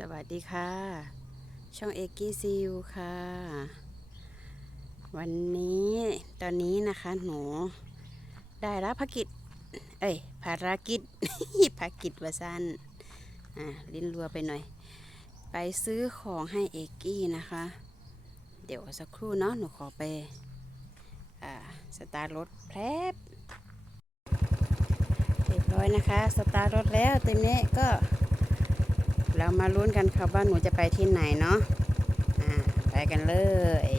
สวัสดีค่ะ ช่องเอกกี้ซิวค่ะ วันนี้ตอนนี้นะคะหนูได้รับภารกิจ เอ้ยภารกิจภารกิจวาซันอ่าลิ้นรัวไปหน่อย ไปซื้อของให้เอกกี้นะคะ เดี๋ยวสักครู่เนาะหนูขอไป อ่าสตาร์รถแพรบเรียบร้อยนะคะ สตาร์รถแล้วเต็มนี้ก็ เรามาลุ้นกันครับว่าหนูจะไปที่ไหนเนาะ อ่า ไปกันเลย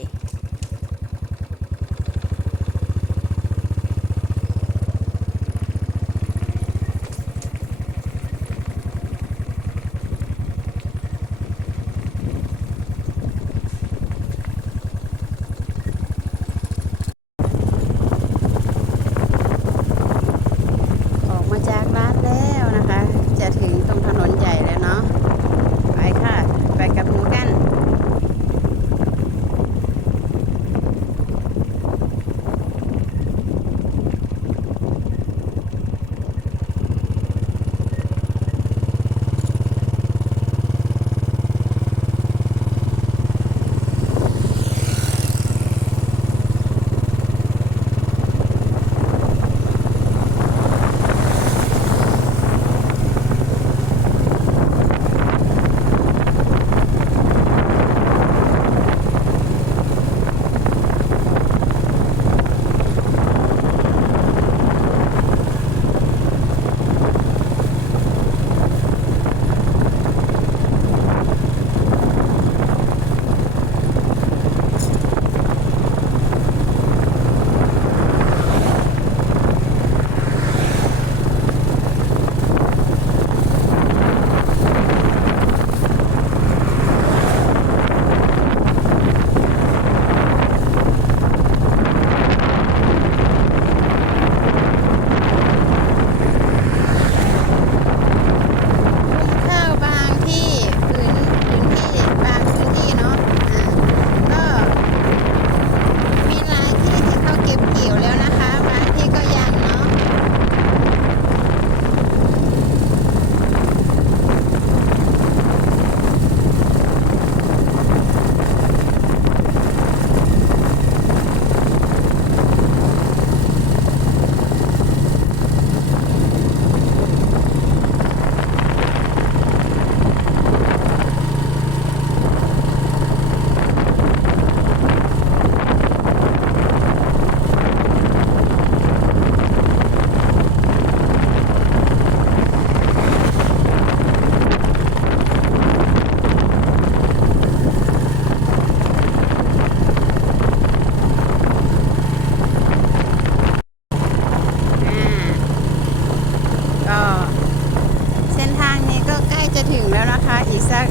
นทางนี้ก็ใกล้จะถึงแล้วนะคะ อีกสัก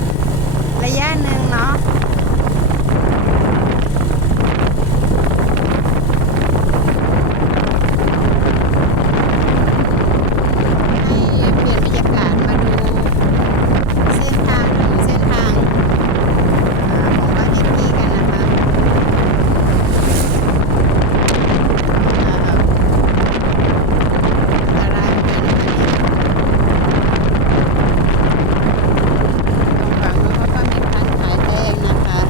ระยะหนึ่งเนาะให้เปลี่ยนบรรยากาศมาดูเส้นทางถนนเส้นทางอ่าของบ้านเฮกกี้กันนะคะอ่า อะไรกันฝั่งนู้นเขาก็มีร้านขายแป้งนะคะ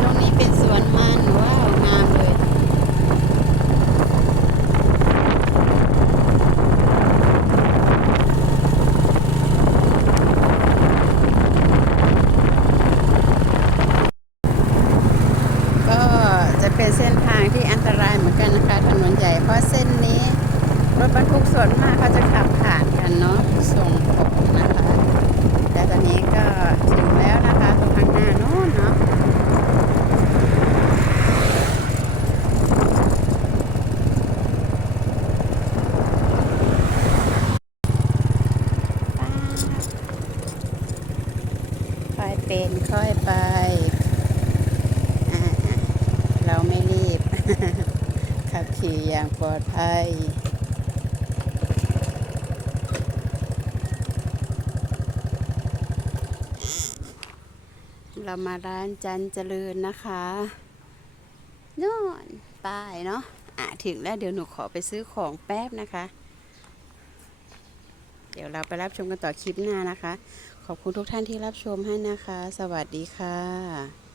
ตรงนี้เป็นสวนมันว้าว งามเลย ก็จะเป็นเส้นทางที่อันตรายเหมือนกันนะคะ ถนนใหญ่ เพราะเส้นนี้รถบรรทุกส่วนมากเขาจะขับผ่านกันเนาะส่งของนะคะแต่ตอนนี้ก็ถึงแล้วนะคะตรงข้างหน้าโน้นเนาะป๊าบค่อยเป็นค่อยไป อ่าเราไม่รีบ ขี่อย่างปลอดภัย เรามาร้านจันเจริญนะคะนู่นป้ายเนาะอะถึงแล้วเดี๋ยวหนูขอไปซื้อของแป๊บนะคะ เดี๋ยวเราไปรับชมกันต่อคลิปหน้านะคะ ขอบคุณทุกท่านที่รับชมให้นะคะ สวัสดีค่ะ